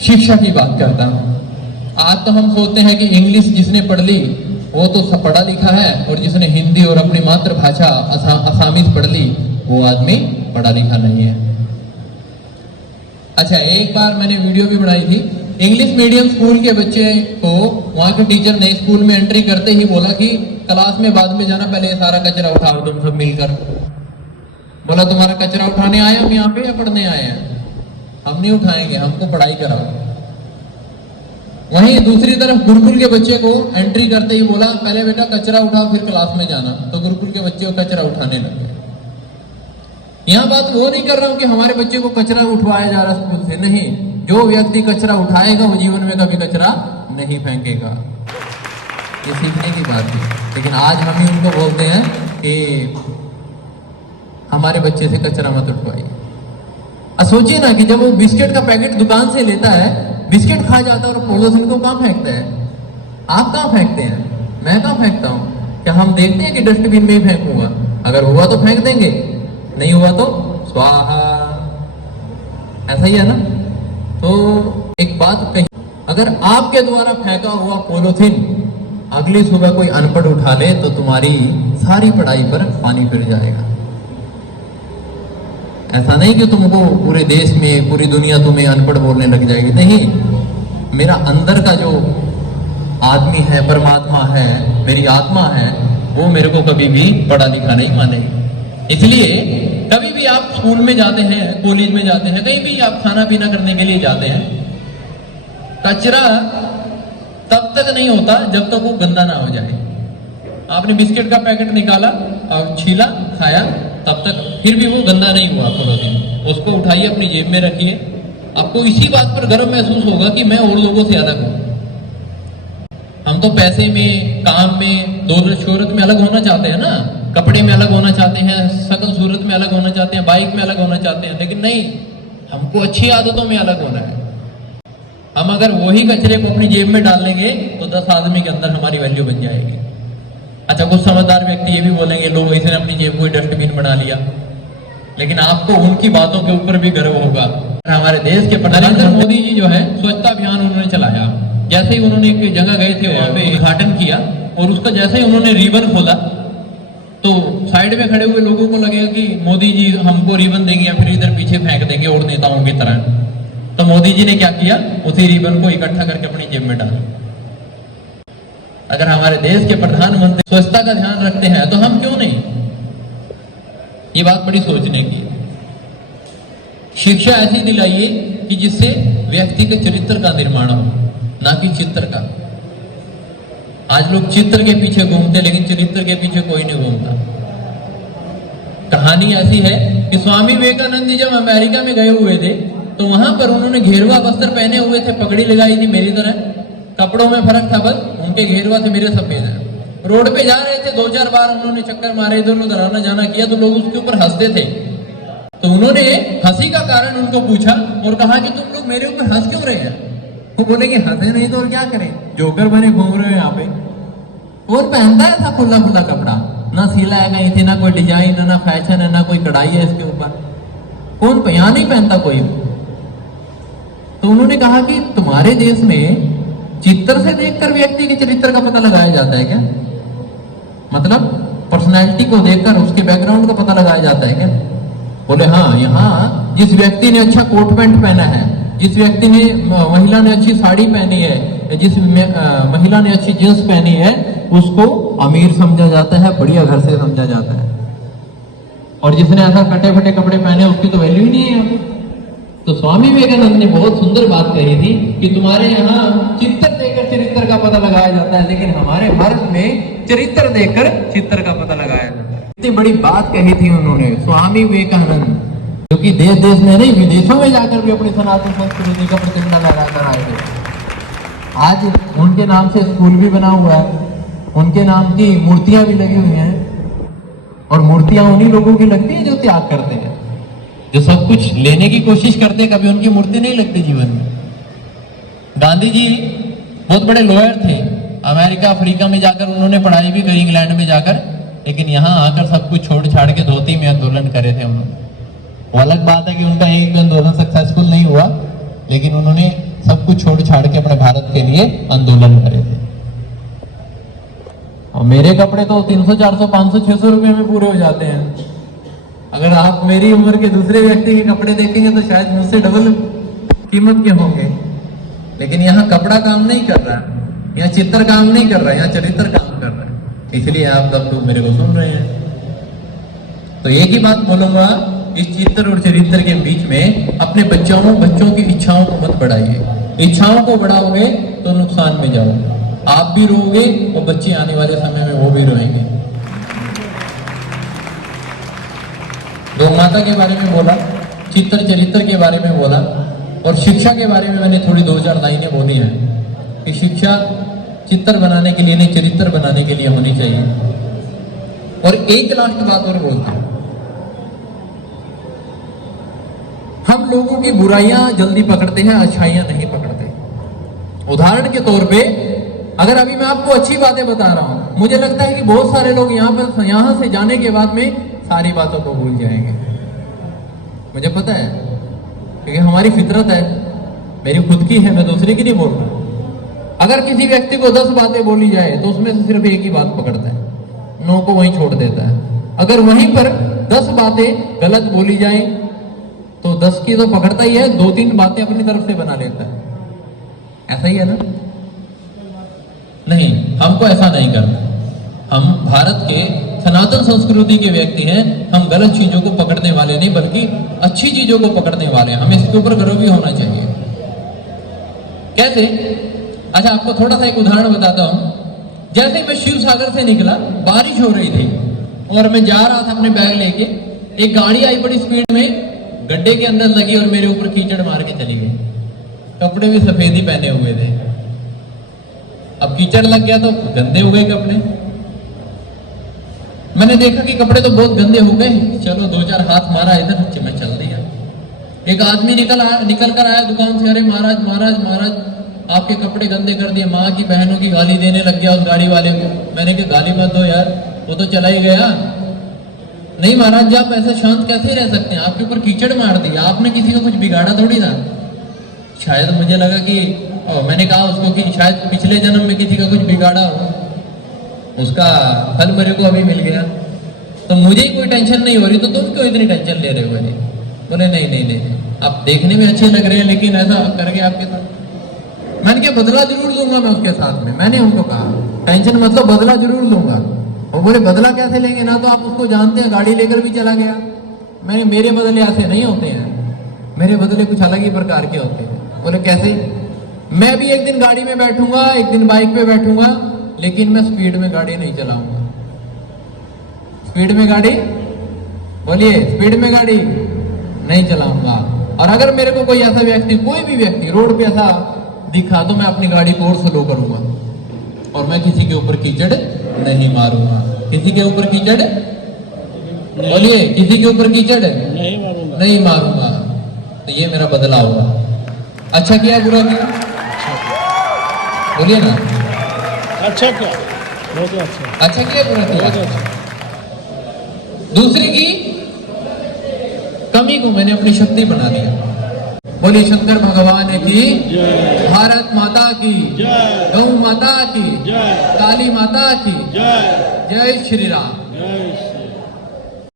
शिक्षा की बात करता हूं। आज तो हम सोचते हैं कि इंग्लिश जिसने पढ़ ली वो तो सब पढ़ा लिखा है, और जिसने हिंदी और अपनी मातृभाषा असामीज पढ़ ली वो आदमी पढ़ा लिखा नहीं है। अच्छा, एक बार मैंने वीडियो भी बनाई थी। इंग्लिश मीडियम स्कूल के बच्चे को वहां के टीचर ने स्कूल में एंट्री करते ही बोला कि क्लास में बाद में जाना, पहले सारा कचरा उठाओ तुम सब मिलकर। बोला तुम्हारा कचरा उठाने आए हम यहाँ पे या पढ़ने आए हैं? हम नहीं उठाएंगे, हमको पढ़ाई कराओ। वहीं दूसरी तरफ गुरुकुल के बच्चे को एंट्री करते ही बोला पहले बेटा कचरा उठाओ फिर क्लास में जाना। तो गुरुकुल के बच्चे को कचरा उठाने लगे। यहां बात वो नहीं कर रहा हूं कि हमारे बच्चे को कचरा उठवाया जा रहा स्कूल से, नहीं। जो व्यक्ति कचरा उठाएगा वो जीवन में कभी कचरा नहीं फेंकेगा, ये सीखने की बात है। लेकिन आज हम ही उनको बोलते हैं कि हमारे बच्चे से कचरा मत उठवाइए। सोचिए ना कि जब वो बिस्किट का पैकेट दुकान से लेता है, बिस्किट खा जाता है और पॉलिथीन को कहाँ फेंकता है? आप कहाँ फेंकते हैं? मैं कहाँ फेंकता हूँ? क्या हम देखते हैं कि डस्टबिन में ही फेंकूंगा? अगर हुआ तो फेंक देंगे, नहीं हुआ तो स्वाहा। ऐसा ही है ना? तो एक बात कही, अगर आपके द्वारा फेंका हुआ पॉलिथीन अगली सुबह कोई अनपढ़ उठा ले तो तुम्हारी सारी पढ़ाई पर पानी फिर जाएगा। ऐसा नहीं कि तुमको पूरे देश में पूरी दुनिया तुम्हें अनपढ़ बोलने लग जाएगी, नहीं। मेरा अंदर का जो आदमी है, परमात्मा है, मेरी आत्मा है, वो मेरे को कभी भी पढ़ा लिखा नहीं मानेगी। इसलिए कभी भी आप स्कूल में जाते हैं, कॉलेज में जाते हैं, कहीं भी आप खाना पीना करने के लिए जाते हैं, कचरा तब तक नहीं होता जब तक वो गंदा ना हो जाए। आपने बिस्किट का पैकेट निकाला और छीला, खाया, तब तक फिर भी वो गंदा नहीं हुआ पॉलिथीन, उसको उठाइए, अपनी जेब में रखिए। आपको इसी बात पर गर्व महसूस होगा कि मैं और लोगों से अलग हूं। हम तो पैसे में, काम में, दौलत शोहरत में अलग होना चाहते हैं ना, कपड़े में अलग होना चाहते हैं, शकल सूरत में अलग होना चाहते हैं, बाइक में अलग होना चाहते हैं, लेकिन नहीं, हमको अच्छी आदतों में अलग होना है। हम अगर वही कचरे को अपनी जेब में डाल लेंगे तो 10 आदमी के अंदर हमारी वैल्यू बन जाएगी। अच्छा, कुछ समझदार व्यक्ति ये भी बोलेंगे लो इसने अपनी जेब को डस्टबिन बना लिया, लेकिन आपको उनकी बातों के ऊपर भी गर्व होगा। हमारे देश के प्रधानमंत्री मोदी जी जो है स्वच्छता अभियान उन्होंने चलाया। जैसे ही उन्होंने एक जगह गए थे वहां पे उद्घाटन किया और उसका जैसे ही उन्होंने रिबन खोला तो साइड में खड़े हुए लोगों को लगेगा कि मोदी जी हमको रिबन देंगे या फिर इधर पीछे फेंक देंगे और नेताओं की तरह। तो मोदी जी ने क्या किया, उसी रिबन को इकट्ठा करके अपनी जेब में डाला। अगर हमारे देश के प्रधानमंत्री स्वच्छता का ध्यान रखते हैं तो हम क्यों नहीं? ये बात बड़ी सोचने की। शिक्षा ऐसी दिलाइए कि जिससे व्यक्ति के चरित्र का निर्माण हो, ना कि चित्र का। आज लोग चित्र के पीछे घूमते लेकिन चरित्र के पीछे कोई नहीं घूमता। कहानी ऐसी है कि स्वामी विवेकानंद जी जब अमेरिका में गए हुए थे तो वहां पर उन्होंने घेरुआ वस्त्र पहने हुए थे, पगड़ी लगाई थी मेरी तरह। कपड़ों में फर्क था, बस उनके घेरुआ से मेरे सफेद है। रोड पे जा रहे थे, 2-4 बार उन्होंने चक्कर मारे, इधर उधर आना जाना किया तो लोग उसके ऊपर हंसते थे। तो उन्होंने हंसी का कारण उनको पूछा और कहा कि तुम लोग मेरे ऊपर हंस क्यों रहे हैं? वो बोले कि हंसे नहीं तो और क्या करें, जोकर बने घूम रहे हैं यहाँ पे। और पहनता है था खुला खुला कपड़ा, ना सिला है कहीं थी, ना कोई डिजाइन, ना फैशन है, ना कोई कढ़ाई है इसके ऊपर। कौन यहाँ नहीं पहनता कोई। तो उन्होंने कहा कि तुम्हारे देश में चित्र से देखकर व्यक्ति के चरित्र का पता लगाया जाता है क्या? मतलब पर्सनैलिटी को देखकर उसके बैकग्राउंड का पता लगाया जाता है क्या? बोले हाँ, यहाँ जिस व्यक्ति ने अच्छा कोट पैंट पहना है, जिस व्यक्ति ने, महिला ने अच्छी साड़ी पहनी है, जिस महिला ने अच्छी जींस पहनी है, उसको अमीर समझा जाता है, बढ़िया घर से समझा जाता है। और जिसने ऐसा कटे फटे कपड़े पहने उसकी तो वैल्यू ही नहीं है यहाँ पे। तो स्वामी विवेकानंद ने बहुत सुंदर बात कही थी कि तुम्हारे यहाँ चित्र देखकर चरित्र का पता लगाया जाता है, लेकिन हमारे भारत में चरित्र देखकर चित्र का पता लगाया जाता है। इतनी बड़ी बात कही थी उन्होंने स्वामी विवेकानंद, जो कि देश देश में नहीं विदेशों में जाकर भी अपनी सनातन संस्कृति का प्रतिष्ठा लगाकर आए थे। आज उनके नाम से स्कूल भी बना हुआ है, उनके नाम की मूर्तियां भी लगी हुई हैं, और मूर्तियां उन्हीं लोगों की लगती है जो त्याग करते हैं, जो सब कुछ लेने की कोशिश करते हैं। कभी उनकी मूर्ति नहीं लगती जीवन में। गांधी जी बहुत बड़े लॉयर थे, अमेरिका अफ्रीका में जाकर उन्होंने पढ़ाई भी करी, इंग्लैंड में जाकर, लेकिन यहाँ आकर सब कुछ छोड़ छाड़ के धोती में आंदोलन करे थे उन्होंने। वो अलग बात है कि उनका एक आंदोलन सक्सेसफुल नहीं हुआ, लेकिन उन्होंने सब कुछ छोड़ छाड़ के अपने भारत के लिए आंदोलन करे थे। और मेरे कपड़े तो 300, 400, 500, 600 रुपए में पूरे हो जाते हैं। अगर आप मेरी उम्र के दूसरे व्यक्ति के कपड़े देखेंगे तो शायद मुझसे डबल कीमत के होंगे। लेकिन यहाँ कपड़ा काम नहीं कर रहा, यहाँ चित्र काम नहीं कर रहा, यहाँ चरित्र काम कर रहा है। इसलिए आप सब लोग मेरे को सुन रहे हैं। तो एक ही बात बोलूंगा, इस चित्र और चरित्र के बीच में अपने बच्चों की इच्छाओं को मत बढ़ाइए। इच्छाओं को बढ़ाओगे तो नुकसान में जाओगे, आप भी रोओगे और बच्चे आने वाले समय में वो भी रोएंगे। गौ माता के बारे में बोला, चित्र चरित्र के बारे में बोला, और शिक्षा के बारे में मैंने थोड़ी 2-4 लाइनें बोली हैं कि शिक्षा चित्र बनाने के लिए नहीं, चरित्र बनाने के लिए होनी चाहिए। और एक लास्ट बात और बोलता हूं, हम लोगों की बुराइयां जल्दी पकड़ते हैं, अच्छाइयां नहीं पकड़ते। उदाहरण के तौर पे अगर अभी मैं आपको अच्छी बातें बता रहा हूं, मुझे लगता है कि बहुत सारे लोग यहां से जाने के बाद में सारी बातों को भूल जाएंगे। मुझे पता है, क्योंकि हमारी फितरत है, मेरी खुद की है, मैं दूसरे की नहीं बोल रहा। अगर किसी व्यक्ति को 10 बातें बोली जाए तो उसमें से सिर्फ एक ही बात पकड़ता है, 9 को वहीं छोड़ देता है। अगर वहीं पर 10 बातें गलत बोली जाए तो 10 की तो पकड़ता ही है, 2-3 बातें अपनी तरफ से बना लेता है। ऐसा ही है ना? नहीं, हमको ऐसा नहीं करना। हम भारत के सनातन संस्कृति के व्यक्ति हैं। हम गलत चीजों को पकड़ने वाले नहीं, बल्कि अच्छी चीजों को पकड़ने वाले हैं। हमें इसके ऊपर गर्व भी होना चाहिए। कैसे? अच्छा, आपको थोड़ा सा एक उदाहरण बताता हूं। जैसे मैं शिव सागर से निकला, बारिश हो रही थी और मैं जा रहा था अपने बैग लेके, एक गाड़ी आई बड़ी स्पीड में, गड्ढे के अंदर लगी और मेरे ऊपर कीचड़ मार के चली गई। कपड़े भी सफेद ही पहने हुए थे। अब कीचड़ लग गया तो गंदे हो गए कपड़े। मैंने देखा कि कपड़े तो बहुत गंदे हो गए, चलो 2-4 हाथ मारा, इधर मैं चल दिया। एक आदमी निकल कर आया दुकान से, अरे महाराज महाराज महाराज, आपके कपड़े गंदे कर दिए। माँ की बहनों की गाली देने लग गया उस गाड़ी वाले को। मैंने कहा गाली मत दो यार, वो तो चला ही गया। नहीं महाराज जी, आप ऐसे शांत कैसे रह सकते हैं? आपके ऊपर कीचड़ मार दिया, आपने किसी को कुछ बिगाड़ा थोड़ी था। शायद मुझे लगा कि मैंने कहा उसको कि शायद पिछले जन्म में किसी का कुछ बिगाड़ा हो, उसका फल मेरे को अभी मिल गया, तो मुझे ही कोई टेंशन नहीं हो रही, तो तुम क्यों इतनी टेंशन ले रहे हो? मुझे बोले नहीं नहीं नहीं, आप देखने में अच्छे लग रहे हैं, लेकिन ऐसा करके आपके साथ। मैंने क्या, बदला जरूर लूंगा मैं उसके साथ में। मैंने उनको कहा टेंशन मतलब बदला जरूर लूंगा। वो बोले बदला कैसे लेंगे, ना तो आप उसको जानते हैं, गाड़ी लेकर भी चला गया। मेरे बदले ऐसे नहीं होते हैं, मेरे बदले कुछ अलग ही प्रकार के होते हैं। बोले कैसे? मैं भी एक दिन गाड़ी में बैठूंगा, एक दिन बाइक पे बैठूंगा, लेकिन मैं स्पीड में गाड़ी नहीं चलाऊंगा। स्पीड में गाड़ी, बोलिए, स्पीड में गाड़ी नहीं चलाऊंगा। और अगर मेरे को कोई ऐसा व्यक्ति, कोई भी व्यक्ति रोड पे ऐसा दिखा तो मैं अपनी गाड़ी को और स्लो करूंगा, और मैं किसी के ऊपर कीचड़ नहीं मारूंगा। किसी के ऊपर कीचड़, बोलिए, किसी के ऊपर कीचड़ नहीं मारूंगा। तो ये मेरा बदला होगा। अच्छा किया, बुरा किया? बोलिए ना, अच्छा क्या, बहुत अच्छा। अच्छा किया, बुरा किया? दूसरे की कमी को मैंने अपनी शक्ति बना दिया। बोलिए शंकर भगवान की, भारत माता की, गौ माता की, काली माता की, जय श्री राम।